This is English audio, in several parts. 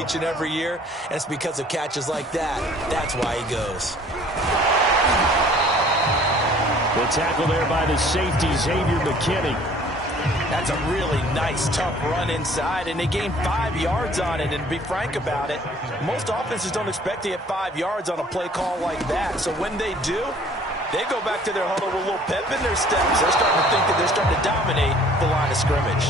each and every year, and it's because of catches like that. That's why he goes. The tackle there by the safety, Xavier McKinney. That's a really nice, tough run inside, and they gained 5 yards on it. And to be frank about it, most offenses don't expect to get 5 yards on a play call like that. So when they do, they go back to their huddle with a little pep in their steps. They're starting to think that they're starting to dominate the line of scrimmage.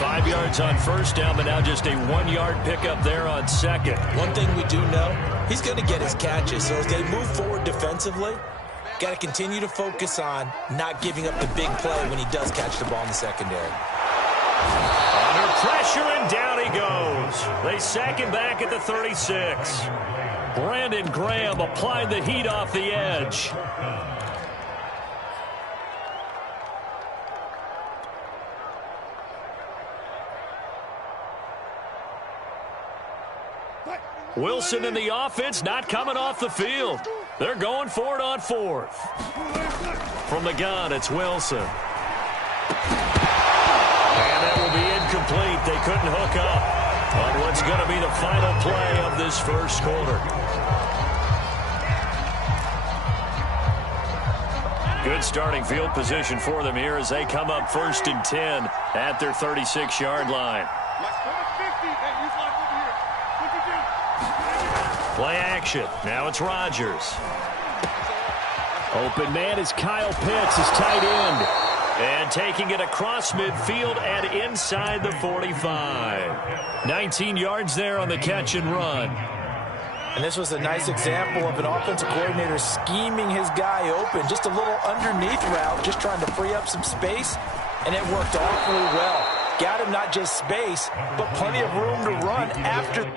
5 yards on first down, but now just a 1-yard pickup there on second. One thing we do know, he's going to get his catches. So as they move forward defensively, got to continue to focus on not giving up the big play when he does catch the ball in the secondary. Under pressure, and down he goes. They sack him back at the 36. Brandon Graham applied the heat off the edge. Wilson in the offense not coming off the field. They're going for it on fourth. From the gun, it's Wilson. And that will be incomplete. They couldn't hook up on what's going to be the final play of this first quarter. Good starting field position for them here as they come up 1st and 10 at their 36-yard line. Play action. Now it's Rodgers. Open man is Kyle Pitts, his tight end. And taking it across midfield and inside the 45. 19 yards there on the catch and run. And this was a nice example of an offensive coordinator scheming his guy open. Just a little underneath route, just trying to free up some space. And it worked awfully well. Got him not just space, but plenty of room to run after.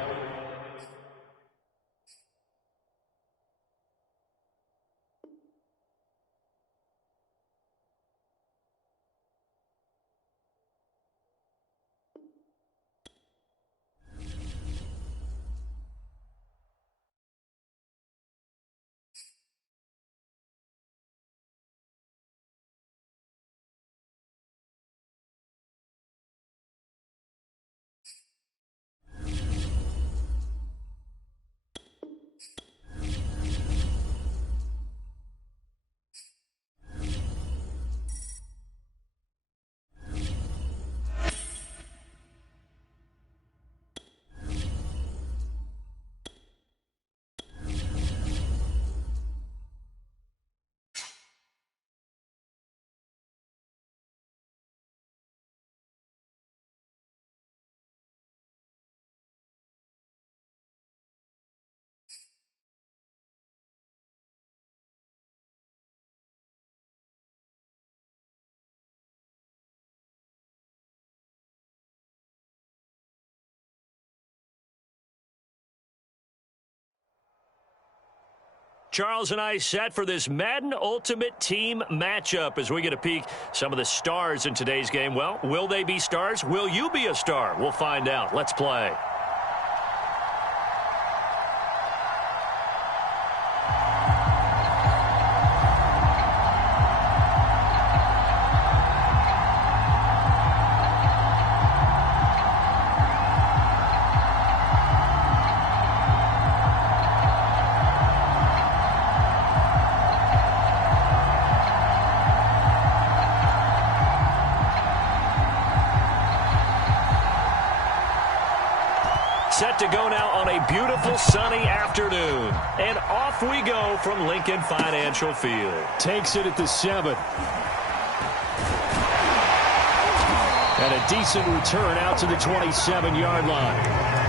Charles and I set for this Madden Ultimate Team matchup as we get a peek some of the stars in today's game. Well, will they be stars? Will you be a star? We'll find out. Let's play. Set to go now on a beautiful sunny afternoon. And off we go from Lincoln Financial Field. Takes it at the 7. And a decent return out to the 27-yard line.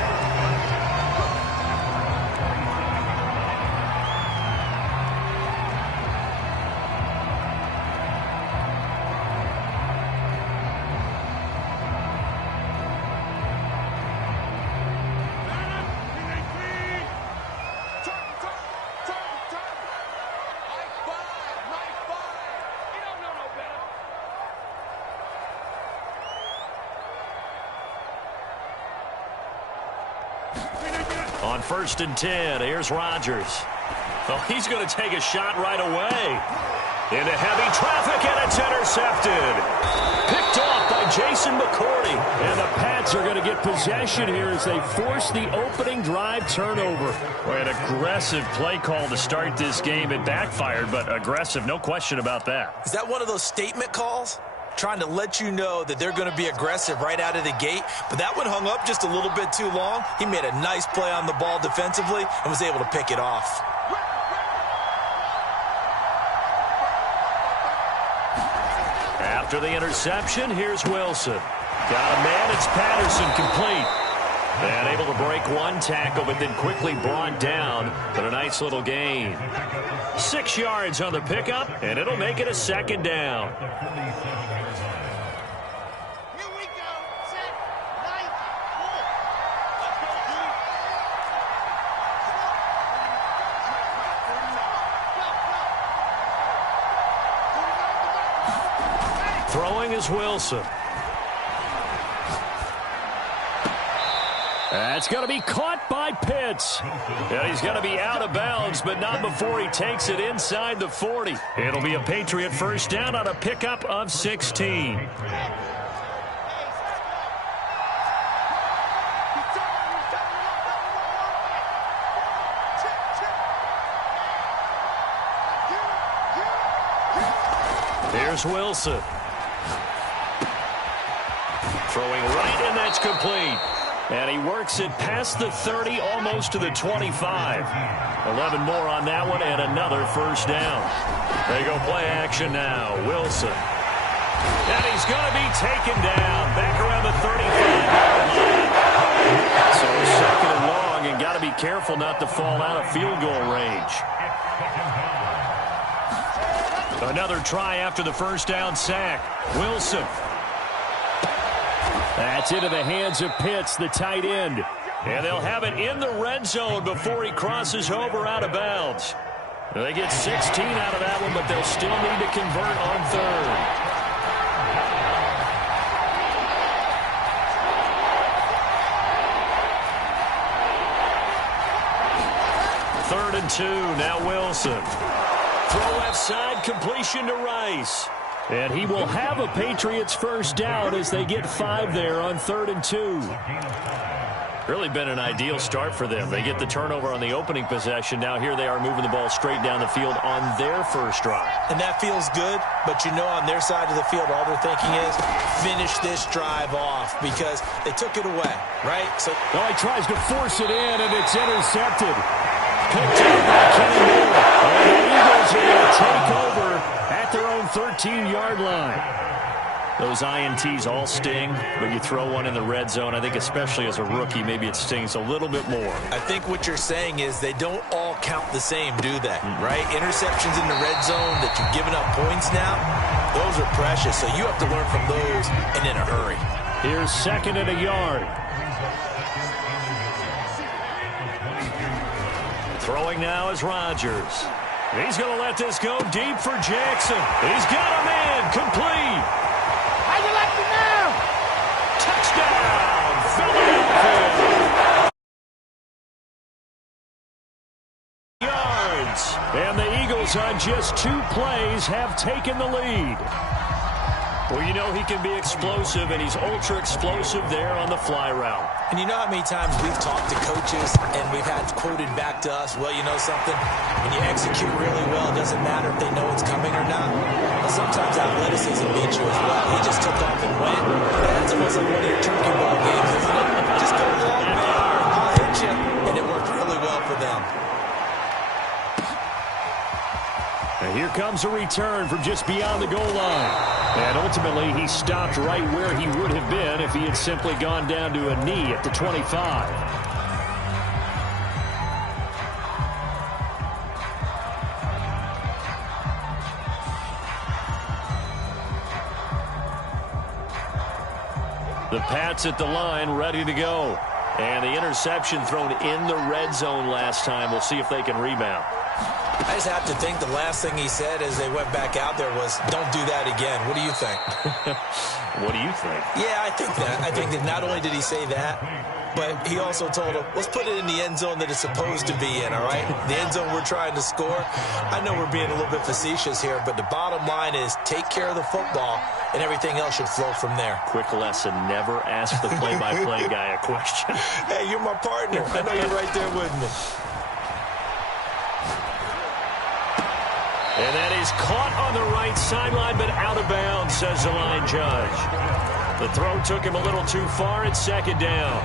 On 1st and 10, here's Rodgers. Oh, he's going to take a shot right away. Into heavy traffic, and it's intercepted. Picked off by by Jason McCourty. And the Pats are going to get possession here as they force the opening drive turnover. Boy, an aggressive play call to start this game. It backfired, but aggressive, no question about that. Is that one of those statement calls? Trying to let you know that they're going to be aggressive right out of the gate. But that one hung up just a little bit too long. He made a nice play on the ball defensively and was able to pick it off. After the interception, here's Wilson. Got a man, it's Patterson, complete. And able to break one tackle, but then quickly brought down. But a nice little gain. 6 yards on the pickup, and it'll make it a second down. Here we go. Set. Night. Throwing is Wilson. That's going to be caught by Pitts. And he's going to be out of bounds, but not before he takes it inside the 40. It'll be a Patriot first down on a pickup of 16. Here's Wilson. Throwing right, and that's complete. And he works it past the 30, almost to the 25. 11 more on that one, and another first down. They go play action now. Wilson. And he's going to be taken down. Back around the 35-yard line. So second and long, and got to be careful not to fall out of field goal range. Another try after the first down sack. Wilson. That's into the hands of Pitts, the tight end. And they'll have it in the red zone before he crosses over out of bounds. They get 16 out of that one, but they'll still need to convert on third. Third and 2, now Wilson. Throw left side, completion to Rice. And he will have a Patriots first down as they get 5 there on 3rd and 2. Really been an ideal start for them. They get the turnover on the opening possession. Now here they are moving the ball straight down the field on their first drive. And that feels good, but you know on their side of the field all they're thinking is finish this drive off because they took it away, right? So well, he tries to force it in, and it's intercepted. Picked up by Kenny Miller. And the Eagles are going to take over at their own 13-yard line. Those INTs all sting, but you throw one in the red zone. I think especially as a rookie, maybe it stings a little bit more. I think what you're saying is they don't all count the same, do they? Right? Interceptions in the red zone that you've given up points now, those are precious. So you have to learn from those and in a hurry. Here's 2nd and a yard. Throwing now is Rodgers. He's going to let this go deep for Jackson. He's got a man complete. How you like me now? Touchdown, Philadelphia. Yards. And the Eagles on just 2 plays have taken the lead. Well, you know he can be explosive, and he's ultra-explosive there on the fly route. And you know how many times we've talked to coaches and we've had quoted back to us, well, you know something? When you execute really well, it doesn't matter if they know it's coming or not. But sometimes athleticism beats you as well. He just took off and went. That's almost like one of your turkey ball games, isn't it? Just go long there, I'll hit you. And it worked really well for them. And here comes a return from just beyond the goal line. And ultimately, he stopped right where he would have been if he had simply gone down to a knee at the 25. The Pats at the line, ready to go. And the interception thrown in the red zone last time. We'll see if they can rebound. I just have to think the last thing he said as they went back out there was, don't do that again. What do you think? What do you think? Yeah, I think that. I think that not only did he say that, but he also told him, let's put it in the end zone that it's supposed to be in, all right? The end zone we're trying to score. I know we're being a little bit facetious here, but the bottom line is take care of the football and everything else should flow from there. Quick lesson, never ask the play-by-play guy a question. Hey, you're my partner. I know you're right there with me. And that is caught on the right sideline, but out of bounds, says the line judge. The throw took him a little too far. It's second down.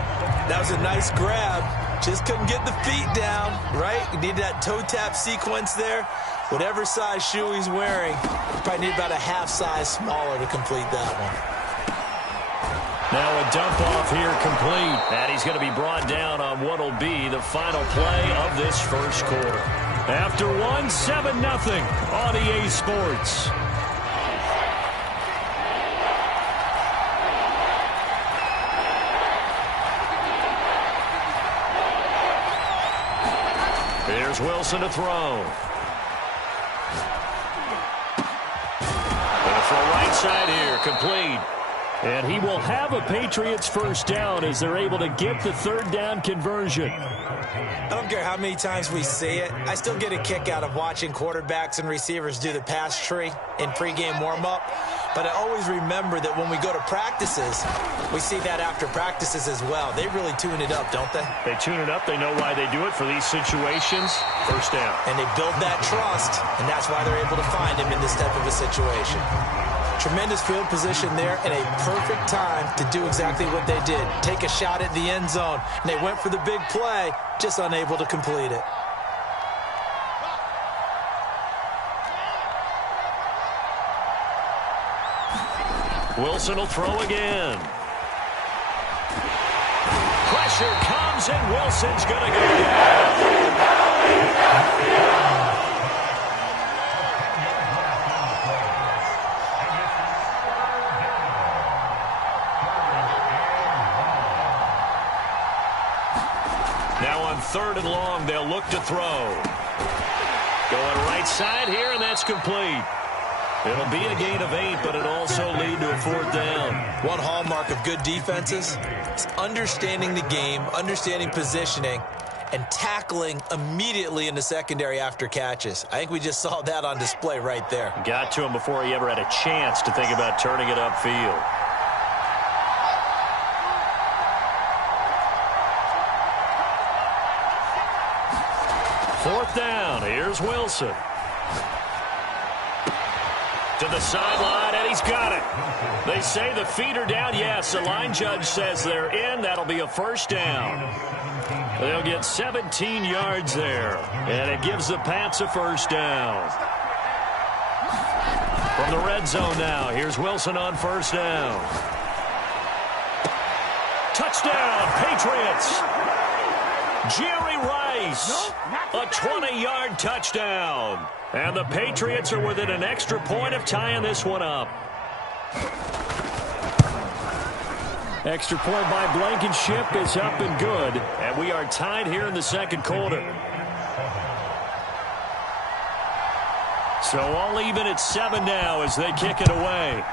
That was a nice grab. Just couldn't get the feet down, right? You need that toe tap sequence there. Whatever size shoe he's wearing, you probably need about a half size smaller to complete that one. Now a dump off here complete. And he's going to be brought down on what will be the final play of this first quarter. After one, 7-0 on EA Sports. Here's Wilson to throw. Gonna throw right side here, complete. And he will have a Patriots first down as they're able to get the third down conversion. I don't care how many times we see it. I still get a kick out of watching quarterbacks and receivers do the pass tree in pregame warm-up. But I always remember that when we go to practices, we see that after practices as well. They really tune it up, don't they? They tune it up. They know why they do it for these situations. First down. And they build that trust, and that's why they're able to find him in this type of a situation. Tremendous field position there and a perfect time to do exactly what they did. Take a shot at the end zone. And they went for the big play, just unable to complete it. Wilson will throw again. Pressure comes, and Wilson's going to go down. Now on 3rd and long, they'll look to throw. Going right side here, and that's complete. It'll be a gain of 8, but it'll also lead to a 4th down. One hallmark of good defenses is understanding the game, understanding positioning, and tackling immediately in the secondary after catches. I think we just saw that on display right there. Got to him before he ever had a chance to think about turning it upfield. Fourth down. Here's Wilson. To the sideline, and he's got it. They say the feet are down. Yes, the line judge says they're in. That'll be a first down. They'll get 17 yards there, and it gives the Pats a first down. From the red zone now, here's Wilson on first down. Touchdown, Patriots. Jerry Rice, a 20-yard touchdown. And the Patriots are within an extra point of tying this one up. Extra point by Blankenship is up and good. And we are tied here in the second quarter. So all even at 7 now as they kick it away.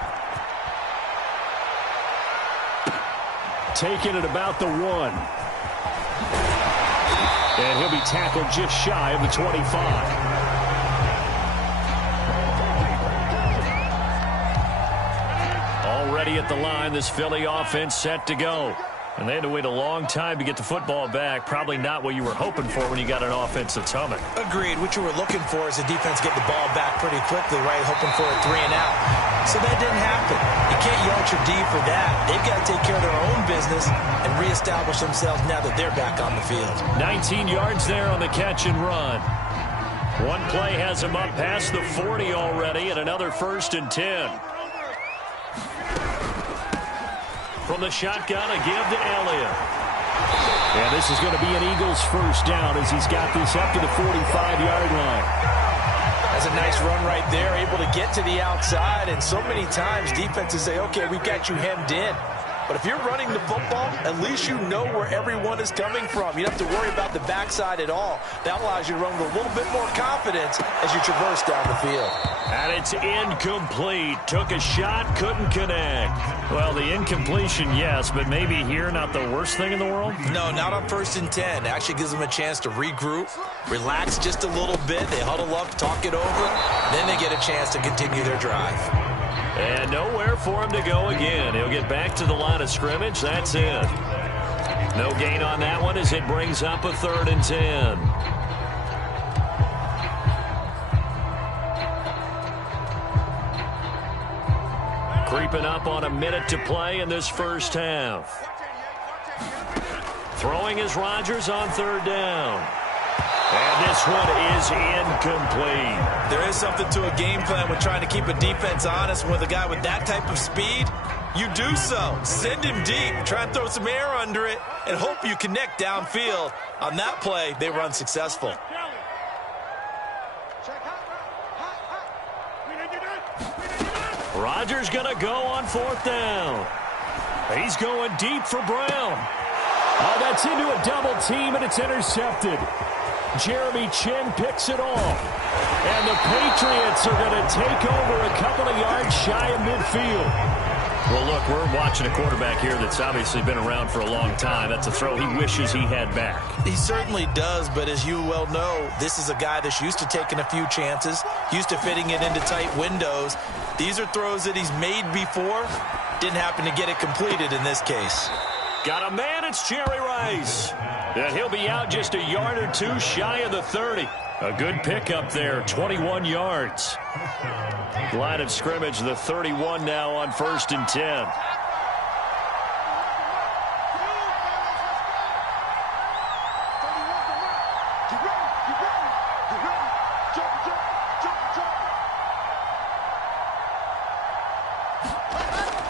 Taking it about the 1. And he'll be tackled just shy of the 25. Already at the line, this Philly offense set to go. And they had to wait a long time to get the football back. Probably not what you were hoping for when you got an offense that's humming. Agreed. What you were looking for is the defense get the ball back pretty quickly, right? Hoping for a 3 and out. So that didn't happen. You can't yell at your D for that. They've got to take care of their own business and reestablish themselves now that they're back on the field. 19 yards there on the catch and run. One play has him up past the 40 already, and another 1st and 10. From the shotgun, a give to Elliott. And this is going to be an Eagles first down as he's got this up to the 45-yard line. That's a nice run right there, able to get to the outside. And so many times defenses say, okay, we've got you hemmed in. But if you're running the football, at least you know where everyone is coming from. You don't have to worry about the backside at all. That allows you to run with a little bit more confidence as you traverse down the field. And it's incomplete. Took a shot, couldn't connect. Well, the incompletion, yes, but maybe here not the worst thing in the world? No, not on 1st and 10. It actually gives them a chance to regroup, relax just a little bit. They huddle up, talk it over. Then they get a chance to continue their drive. And nowhere for him to go again. He'll get back to the line of scrimmage. That's it. No gain on that one as it brings up a 3rd and 10. Creeping up on a minute to play in this first half. Throwing is Rodgers on 3rd down. And this one is incomplete. There is something to a game plan with trying to keep a defense honest. With a guy with that type of speed, you do so. Send him deep. Try and throw some air under it and hope you connect downfield. On that play, they were unsuccessful. Rodgers going to go on 4th down. He's going deep for Brown. Oh, that's into a double team, and it's intercepted. Jeremy Chin picks it off. And the Patriots are going to take over a couple of yards shy of midfield. Well, look, we're watching a quarterback here that's obviously been around for a long time. That's a throw he wishes he had back. He certainly does, but as you well know, this is a guy that's used to taking a few chances, used to fitting it into tight windows. These are throws that he's made before. Didn't happen to get it completed in this case. Got a man, it's Jerry Rice. And he'll be out just a yard or two shy of the 30. A good pickup there, 21 yards. Line of scrimmage, the 31 now on 1st and 10.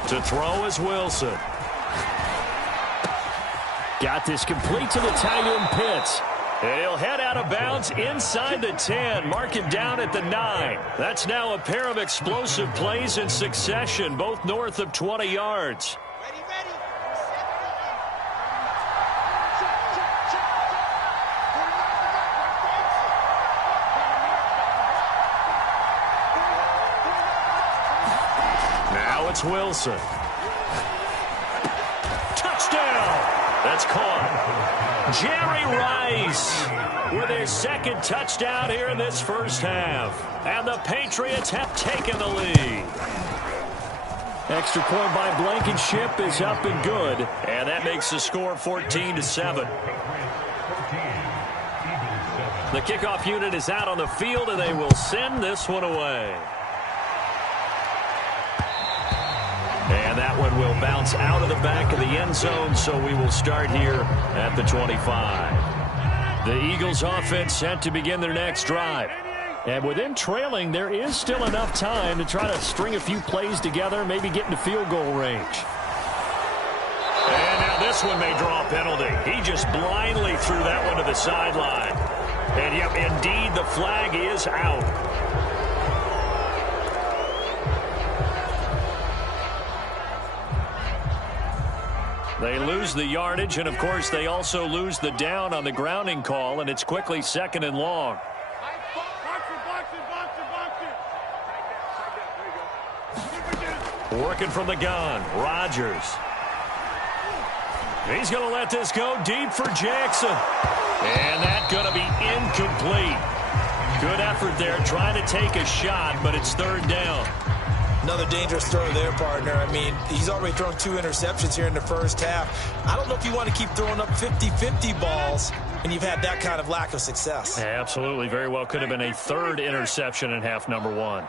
To throw is Wilson. Got this complete to the tight end Pitts. And he'll head out of bounds inside the 10, mark him down at the 9. That's now a pair of explosive plays in succession, both north of 20 yards. Now it's Wilson. Touchdown! That's caught. Jerry Rice with his 2nd touchdown here in this first half. And the Patriots have taken the lead. Extra point by Blankenship is up and good. And that makes the score 14-7. The kickoff unit is out on the field, and they will send this one away. And that one will bounce out of the back of the end zone, so we will start here at the 25. The Eagles offense set to begin their next drive. And with them trailing, there is still enough time to try to string a few plays together, maybe get into field goal range. And now this one may draw a penalty. He just blindly threw that one to the sideline. And yep, indeed, the flag is out. They lose the yardage, and, of course, they also lose the down on the grounding call, and it's quickly 2nd and long. Working from the gun, Rodgers. He's going to let this go deep for Jackson. And that's going to be incomplete. Good effort there, trying to take a shot, but it's 3rd down. Another dangerous throw there, partner. I mean, he's already thrown 2 interceptions here in the first half. I don't know if you want to keep throwing up 50-50 balls, and you've had that kind of lack of success. Absolutely. Very well could have been a 3rd interception in half number 1.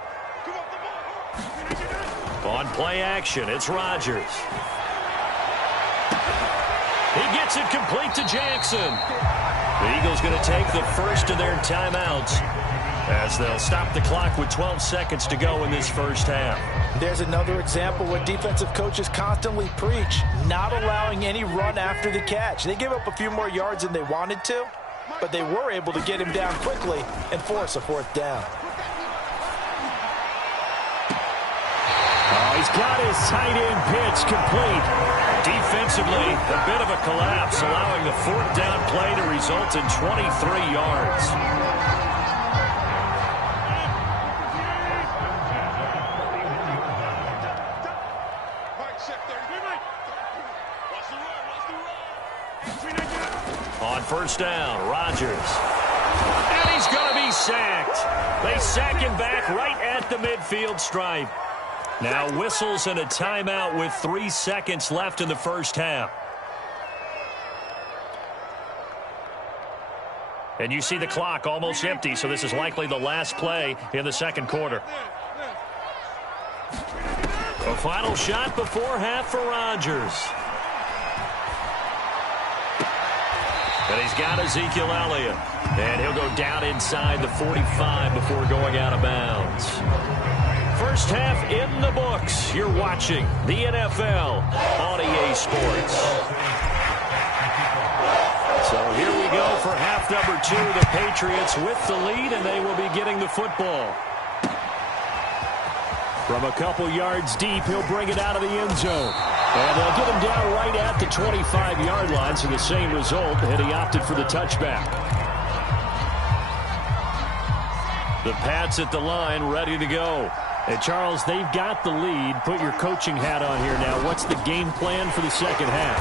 On play action, it's Rodgers. He gets it complete to Jackson. The Eagles going to take the first of their timeouts, as they'll stop the clock with 12 seconds to go in this first half. There's another example what defensive coaches constantly preach, not allowing any run after the catch. They gave up a few more yards than they wanted to, but they were able to get him down quickly and force a 4th down. Oh, he's got his tight end pitch complete. Defensively, a bit of a collapse, allowing the 4th down play to result in 23 yards. On 1st down, Rodgers. And he's going to be sacked. They sack him back right at the midfield stripe. Now whistles and a timeout with 3 seconds left in the first half. And you see the clock almost empty, so this is likely the last play in the second quarter. A final shot before half for Rodgers. And he's got Ezekiel Elliott. And he'll go down inside the 45 before going out of bounds. First half in the books. You're watching the NFL on EA Sports. So here we go for half number 2. The Patriots with the lead, and they will be getting the football. From a couple yards deep, he'll bring it out of the end zone. And they'll get him down right at the 25-yard line, so the same result, and he opted for the touchback. The Pats at the line, ready to go. And Charles, they've got the lead. Put your coaching hat on here now. What's the game plan for the second half?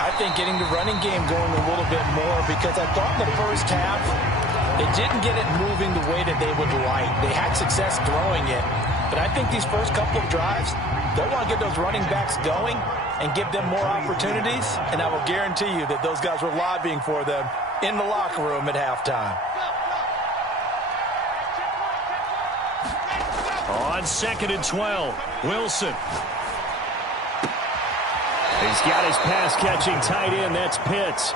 I think getting the running game going a little bit more, because I thought in the first half they didn't get it moving the way that they would like. They had success throwing it, but I think these first couple of drives, they'll want to get those running backs going and give them more opportunities, and I will guarantee you that those guys were lobbying for them in the locker room at halftime. On 2nd and 12, Wilson. He's got his pass-catching tight end. That's Pitts.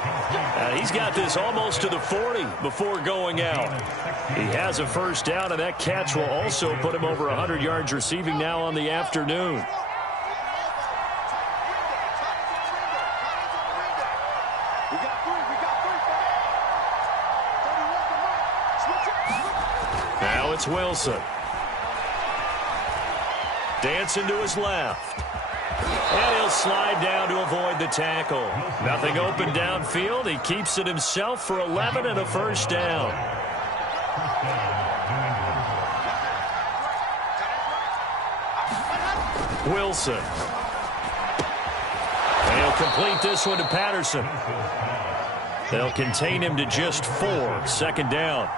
He's got this almost to the 40 before going out. He has a first down, and that catch will also put him over 100 yards receiving now on the afternoon. Now it's Wilson. Dancing to his left. And he'll slide down to avoid the tackle. Nothing open downfield. He keeps it himself for 11 and a first down. Wilson. And he'll complete this one to Patterson. They'll contain him to just 4. Second down.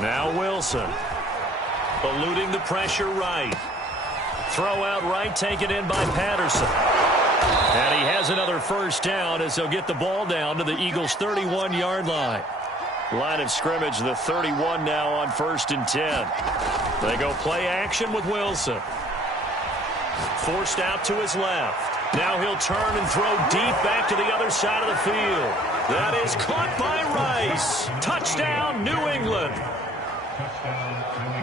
Now Wilson. Eluding the pressure right. Throw out right, taken in by Patterson. And he has another first down as they'll get the ball down to the Eagles' 31-yard line. Line of scrimmage, the 31 now on 1st and 10. They go play action with Wilson. Forced out to his left. Now he'll turn and throw deep back to the other side of the field. That is caught by Rice. Touchdown, New England.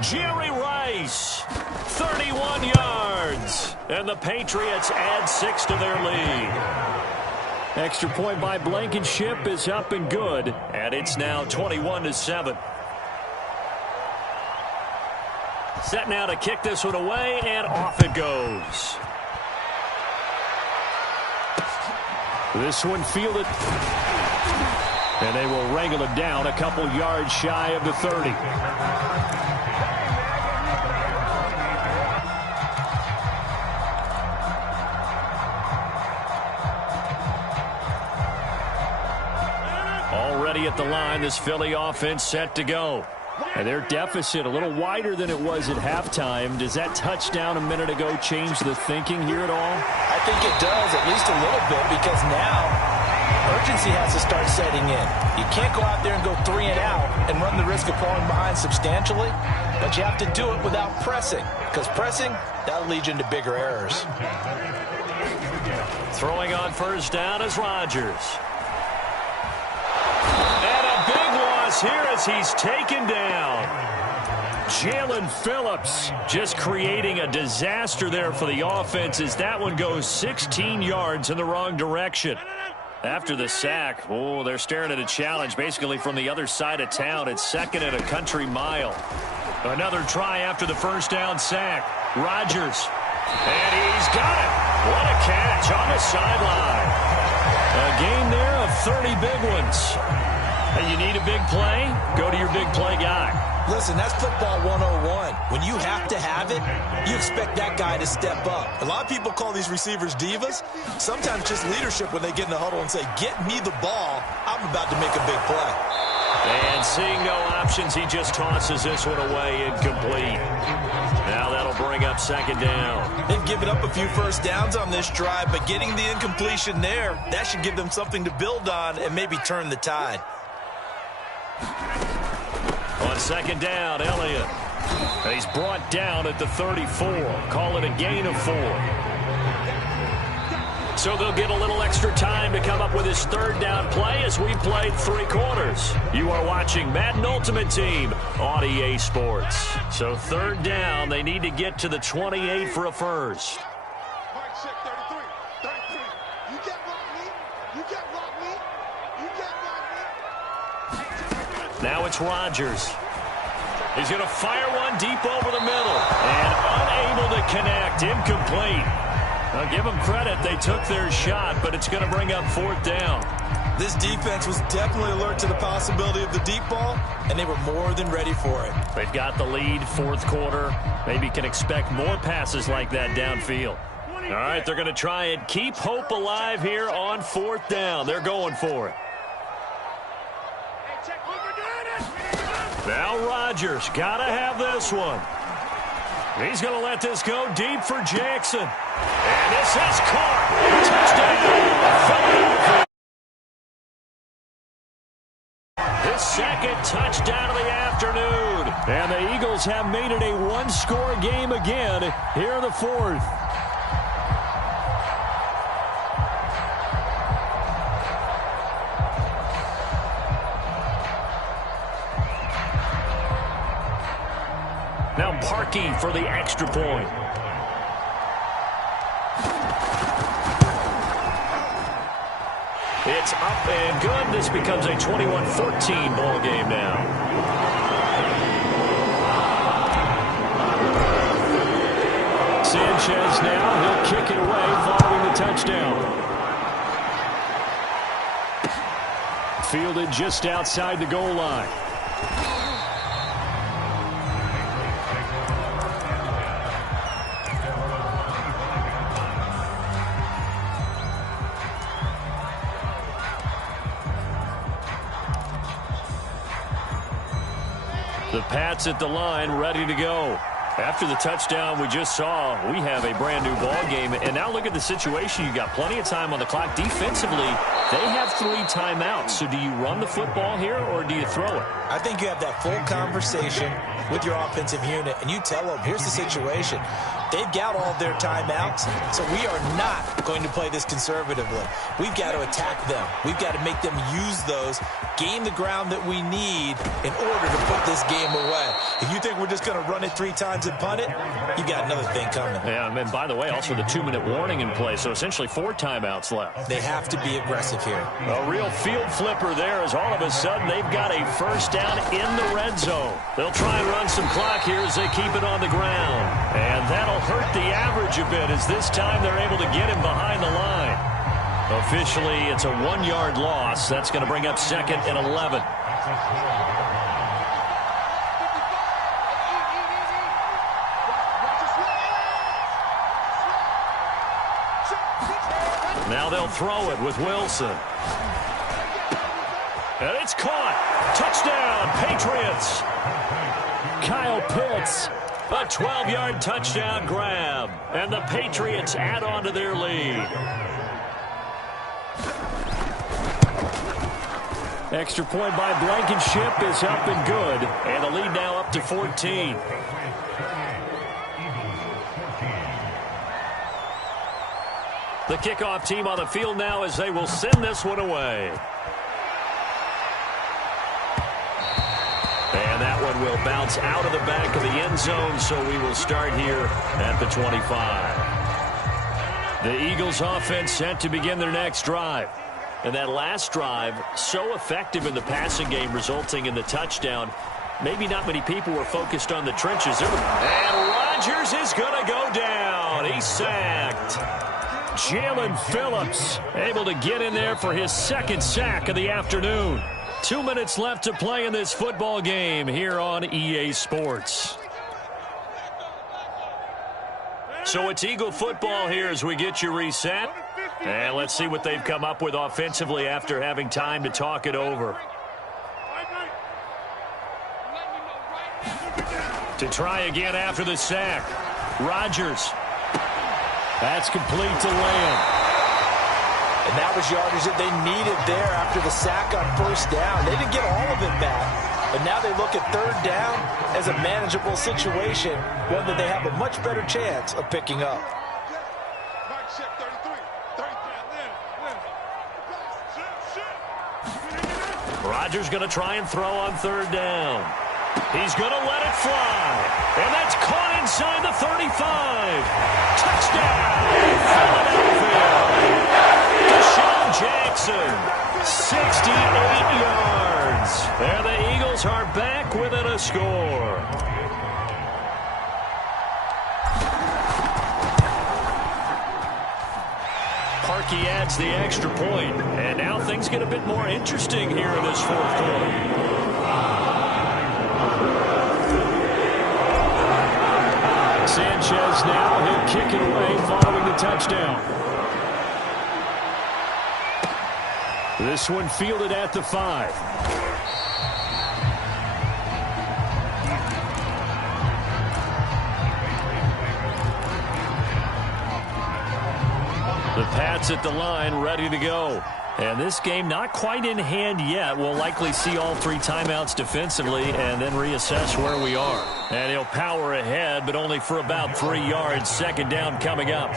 Jerry Rice, 31 yards. And the Patriots add 6 to their lead. Extra point by Blankenship is up and good. And it's now 21-7. Set now to kick this one away, and off it goes. This one fielded. And they will wrangle it down a couple yards shy of the 30. Already at the line, this Philly offense set to go. And their deficit a little wider than it was at halftime. Does that touchdown a minute ago change the thinking here at all? I think it does, at least a little bit, because now urgency has to start setting in. You can't go out there and go 3 and out and run the risk of falling behind substantially, but you have to do it without pressing, because pressing, that'll lead you into bigger errors. Throwing on first down is Rodgers. And a big loss here as he's taken down. Jalen Phillips just creating a disaster there for the offense as that one goes 16 yards in the wrong direction. After the sack, oh, they're staring at a challenge basically from the other side of town. It's 2nd and a country mile. Another try after the first down sack. Rodgers. And he's got it. What a catch on the sideline. A game there of 30 big ones. Hey, you need a big play? Go to your big play guy. Listen, that's football 101. When you have to have it, you expect that guy to step up. A lot of people call these receivers divas. Sometimes just leadership when they get in the huddle and say, get me the ball, I'm about to make a big play. And seeing no options, he just tosses this one away, incomplete. Now that'll bring up second down. They've given up a few first downs on this drive, but getting the incompletion there, that should give them something to build on and maybe turn the tide. On second down, Elliott. He's brought down at the 34. Call it a gain of 4. So they'll get a little extra time to come up with his third down play as we played 3 quarters. You are watching Madden Ultimate Team on EA Sports. So third down, they need to get to the 28 for a first. Mark check 33. 33. You can't block me. You can't block me. You can't block me. Now it's Rodgers. He's going to fire one deep over the middle. And unable to connect. Incomplete. Now give them credit. They took their shot, but it's going to bring up fourth down. This defense was definitely alert to the possibility of the deep ball, and they were more than ready for it. They've got the lead, fourth quarter. Maybe can expect more passes like that downfield. All right, they're going to try and keep hope alive here on fourth down. They're going for it. Now Rodgers, got to have this one. He's going to let this go deep for Jackson. And this is caught. Touchdown. His second touchdown of the afternoon. And the Eagles have made it a one-score game again here in the fourth. Now Parkey for the extra point. It's up and good. This becomes a 21-14 ball game now. Sanchez now, he'll kick it away following the touchdown. Fielded just outside the goal line. The Pats at the line, ready to go. After the touchdown we just saw, we have a brand new ball game. And now look at the situation. You got plenty of time on the clock. Defensively, they have 3 timeouts. So do you run the football here or do you throw it? I think you have that full conversation with your offensive unit, and you tell them, here's the situation. They've got all their timeouts, so we are not going to play this conservatively. We've got to attack them. We've got to make them use those, gain the ground that we need in order to put this game away. If you think we're just going to run it 3 times and punt it, you got another thing coming. Yeah, and by the way, also the 2-minute warning in play, so essentially 4 timeouts left. They have to be aggressive here. A real field flipper there as all of a sudden they've got a first down in the red zone. They'll try and run some clock here as they keep it on the ground. And that'll hurt the average a bit as this time they're able to get him behind the line. Officially, it's a 1-yard loss. That's going to bring up second and 11. Now they'll throw it with Wilson. And it's caught. Touchdown, Patriots. Kyle Pitts. A 12-yard touchdown grab. And the Patriots add on to their lead. Extra point by Blankenship is up and good. And the lead now up to 14. The kickoff team on the field now as they will send this one away. And that one will bounce out of the back of the end zone, so we will start here at the 25. The Eagles offense set to begin their next drive. And that last drive, so effective in the passing game, resulting in the touchdown. Maybe not many people were focused on the trenches. And Rodgers is going to go down. He's sacked. Jalen Phillips able to get in there for his second sack of the afternoon. 2 minutes left to play in this football game here on EA Sports. So it's Eagle football here as we get you reset. And let's see what they've come up with offensively after having time to talk it over. To try again after the sack. Rodgers. That's complete to Lamb. And that was yardage that they needed there after the sack on first down. They didn't get all of it back, but now they look at third down as a manageable situation, one that they have a much better chance of picking up. Rodgers going to try and throw on third down. He's going to let it fly. And that's caught inside the 35. Touchdown, Philadelphia. Deshaun Jackson, 68 yards. And the Eagles are back within a score. Parkey adds the extra point. And now things get a bit more interesting here in this fourth quarter. Sanchez now, he'll kick it away following the touchdown. This one fielded at the 5. The Pats at the line, ready to go. And this game not quite in hand yet. We'll likely see all 3 timeouts defensively and then reassess where we are. And he'll power ahead, but only for about 3 yards. Second down coming up.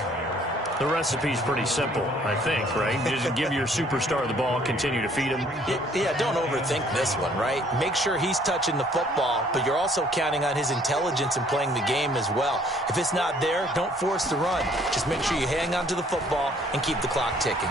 The recipe's pretty simple, I think, right? Just give your superstar the ball, continue to feed him. Yeah, don't overthink this one, right? Make sure he's touching the football, but you're also counting on his intelligence in playing the game as well. If it's not there, don't force the run. Just make sure you hang on to the football and keep the clock ticking.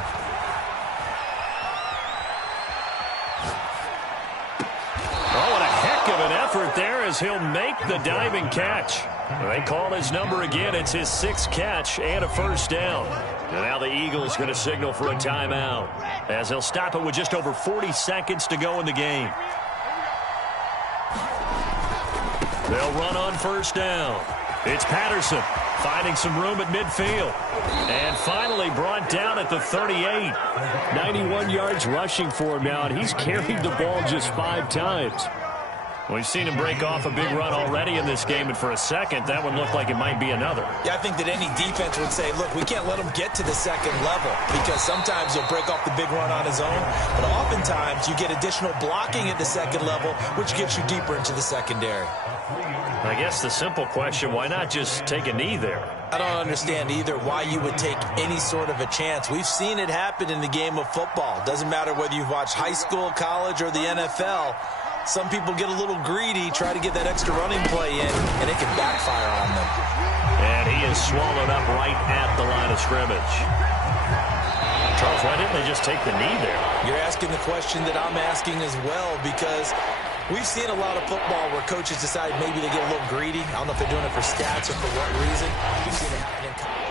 Oh, and a heck of an effort there as he'll make the diving catch. They call his number again. It's his 6th catch and a first down. And now the Eagles going to signal for a timeout as they'll stop it with just over 40 seconds to go in the game. They'll run on first down. It's Patterson finding some room at midfield. And finally brought down at the 38. 91 yards rushing for him now, and he's carried the ball just 5 times. We've seen him break off a big run already in this game, and for a second, that one looked like it might be another. Yeah, I think that any defense would say, look, we can't let him get to the second level because sometimes he'll break off the big run on his own, but oftentimes you get additional blocking at the second level, which gets you deeper into the secondary. I guess the simple question, why not just take a knee there? I don't understand either why you would take any sort of a chance. We've seen it happen in the game of football. Doesn't matter whether you've watched high school, college, or the NFL. Some people get a little greedy, try to get that extra running play in, and it can backfire on them. And he is swallowed up right at the line of scrimmage. Charles, why didn't they just take the knee there? You're asking the question that I'm asking as well, because we've seen a lot of football where coaches decide maybe they get a little greedy. I don't know if they're doing it for stats or for what reason. We've seen it happen in college.